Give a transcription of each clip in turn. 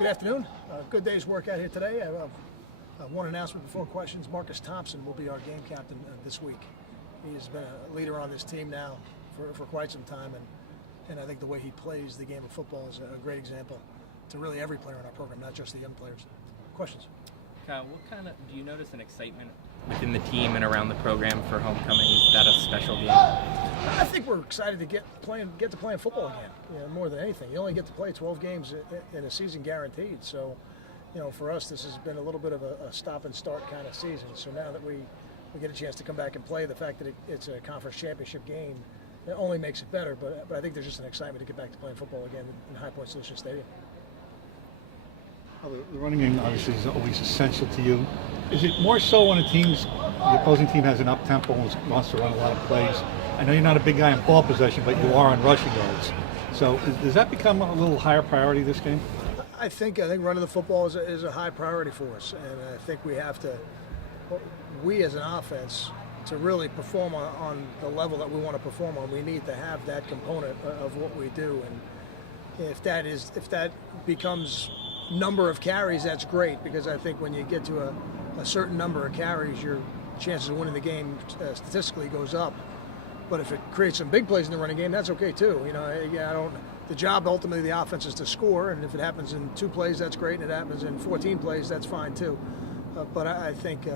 Good afternoon. Good day's work out here today. One announcement before questions. Marcus Thompson will be our game captain this week. He has been a leader on this team now for quite some time, and I think the way he plays the game of football is a great example to really every player in our program, not just the young players. Questions? Kyle, do you notice an excitement within the team and around the program for homecoming? Is that a special game? I think we're excited to get to playing football again. More than anything, you only get to play 12 games in a season guaranteed. So, for us, this has been a little bit of a stop and start kind of season. So now that we get a chance to come back and play, the fact that it's a conference championship game, it only makes it better. But I think there's just an excitement to get back to playing football again in High Point Solution Stadium. Well, the running game obviously is always essential to you. Is it more so when the opposing team has an up-tempo and wants to run a lot of plays? I know you're not a big guy in ball possession, but you are on rushing yards. So does that become a little higher priority this game? I think running the football is a high priority for us, and I think we as an offense, to really perform on the level that we want to perform on, we need to have that component of what we do. And if that becomes number of carries, that's great, because I think when you get to a certain number of carries, your chances of winning the game statistically goes up. But if it creates some big plays in the running game, that's okay too. The job ultimately of the offense is to score, and if it happens in 2 plays, that's great, and it happens in 14 plays, that's fine too. But I think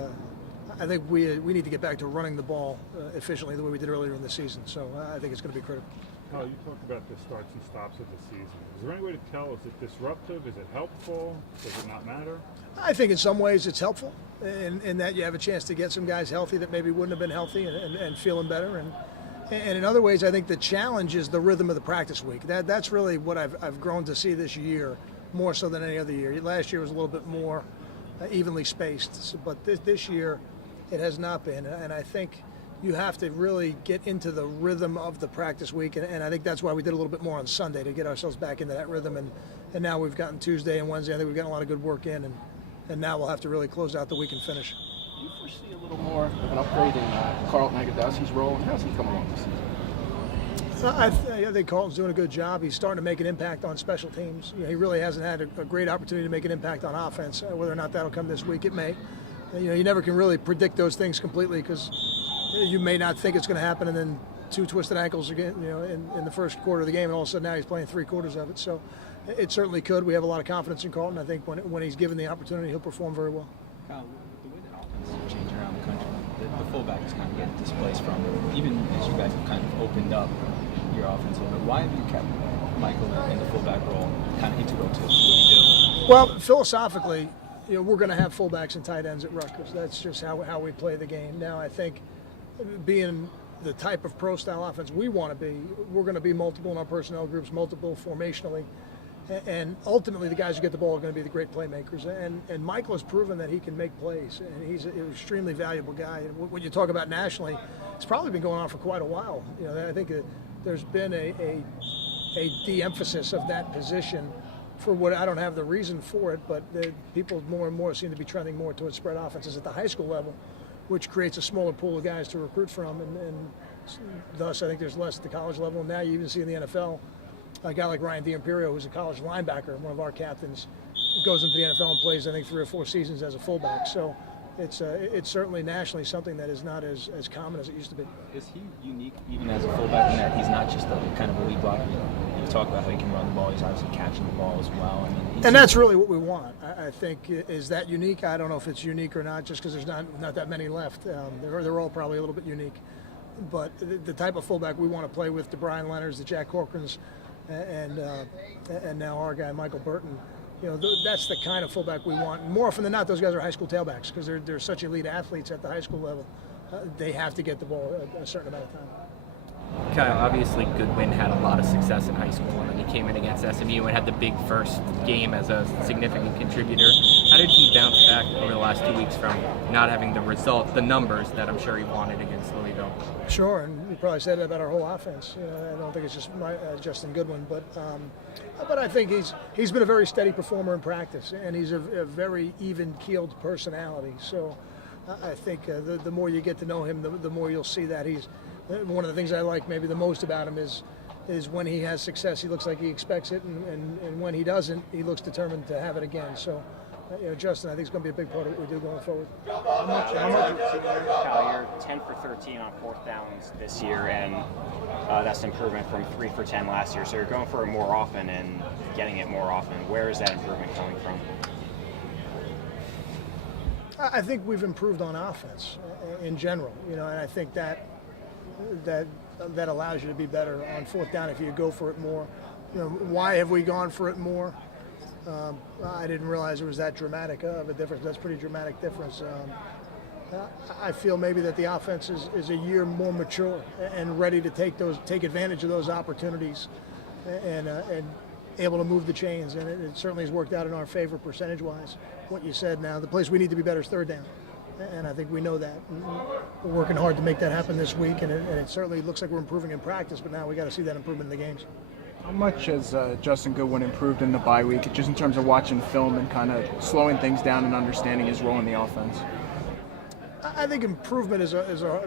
we need to get back to running the ball efficiently the way we did earlier in the season. So I think it's going to be critical. Kyle, you talked about the starts and stops of the season. Is there any way to tell? Is it disruptive? Is it helpful? Does it not matter? I think in some ways it's helpful in that you have a chance to get some guys healthy that maybe wouldn't have been healthy and feeling better. And in other ways, I think the challenge is the rhythm of the practice week. That's really what I've grown to see this year, more so than any other year. Last year was a little bit more evenly spaced, but this year it has not been. And I think you have to really get into the rhythm of the practice week, and I think that's why we did a little bit more on Sunday, to get ourselves back into that rhythm. And now we've gotten Tuesday and Wednesday. I think we've gotten a lot of good work in, and now we'll have to really close out the week and finish. Do you foresee a little more of an upgrade in Carlton Agadowski's role, and how's he come along this season? I think Carlton's doing a good job. He's starting to make an impact on special teams. He really hasn't had a great opportunity to make an impact on offense. Whether or not that'll come this week, it may. You never can really predict those things completely, because you may not think it's going to happen, and then 2 twisted ankles again, in the first quarter of the game, and all of a sudden now he's playing 3 quarters of it. So it certainly could. We have a lot of confidence in Carlton. I think when he's given the opportunity, he'll perform very well. Kyle, the way that offense is changing around the country, the fullback is kind of getting displaced from it. Even as you guys have kind of opened up your offense a little bit, why have you kept Michael in the fullback role kind of integral to what you do? Well, philosophically, we're going to have fullbacks and tight ends at Rutgers. That's just how we play the game. Now, I think being the type of pro-style offense we want to be, we're going to be multiple in our personnel groups, multiple formationally, and ultimately the guys who get the ball are going to be the great playmakers. And Michael has proven that he can make plays, and he's an extremely valuable guy. And when you talk about nationally, it's probably been going on for quite a while. I think there's been a de-emphasis of that position for what I don't have the reason for it, but people more and more seem to be trending more towards spread offenses at the high school level, which creates a smaller pool of guys to recruit from, and thus I think there's less at the college level. And now you even see in the NFL a guy like Ryan D'Imperio, who's a college linebacker, one of our captains, goes into the NFL and plays, I think, 3 or 4 seasons as a fullback. So it's certainly nationally something that is not as common as it used to be. Is he unique even as a fullback in that he's not just a kind of a lead blocker? You talk about how he can run the ball. He's obviously catching the ball as well. And that's really what we want. I think, is that unique? I don't know if it's unique or not, just because there's not that many left. They're all probably a little bit unique. But the type of fullback we want to play with, the Brian Leonards, the Jack Corcorans, and now our guy Michael Burton, that's the kind of fullback we want. More often than not, those guys are high school tailbacks, because they're such elite athletes at the high school level. They have to get the ball a certain amount of time. Kyle, obviously Goodwin had a lot of success in high school, and then he came in against SMU and had the big first game as a significant contributor. How did he bounce back over the last 2 weeks from not having the numbers that I'm sure he wanted against Louisville? Sure, and we probably said that about our whole offense. I don't think it's just Justin Goodwin, but I think he's been a very steady performer in practice, and he's a very even-keeled personality. So I think the more you get to know him, the more you'll see that he's. One of the things I like maybe the most about him is is when he has success, he looks like he expects it, and when he doesn't, he looks determined to have it again. So, Justin, I think it's going to be a big part of what we do going forward. How much Cal, you're 10 for 13 on fourth downs this year, and that's an improvement from 3 for 10 last year. So you're going for it more often and getting it more often. Where is that improvement coming from? I think we've improved on offense in general, and I think that allows you to be better on fourth down if you go for it more. Why have we gone for it more? I didn't realize it was that dramatic of a difference. That's a pretty dramatic difference. I feel maybe that the offense is a year more mature and ready to take advantage of those opportunities and able to move the chains. And it certainly has worked out in our favor percentage-wise. What you said now, the place we need to be better is third down. And I think we know that. We're working hard to make that happen this week, and it certainly looks like we're improving in practice, but now we got to see that improvement in the games. How much has Justin Goodwin improved in the bye week, just in terms of watching film and kind of slowing things down and understanding his role in the offense? I think improvement is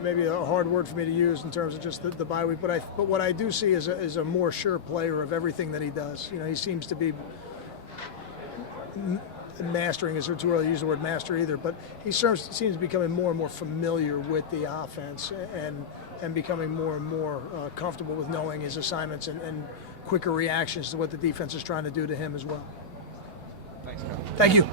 maybe a hard word for me to use in terms of just the bye week, but what I do see is a more sure player of everything that he does. He seems to be mastering, is too early to use the word master either, but he seems to be becoming more and more familiar with the offense and becoming more and more comfortable with knowing his assignments and quicker reactions to what the defense is trying to do to him as well. Thanks, Cal. Thank you.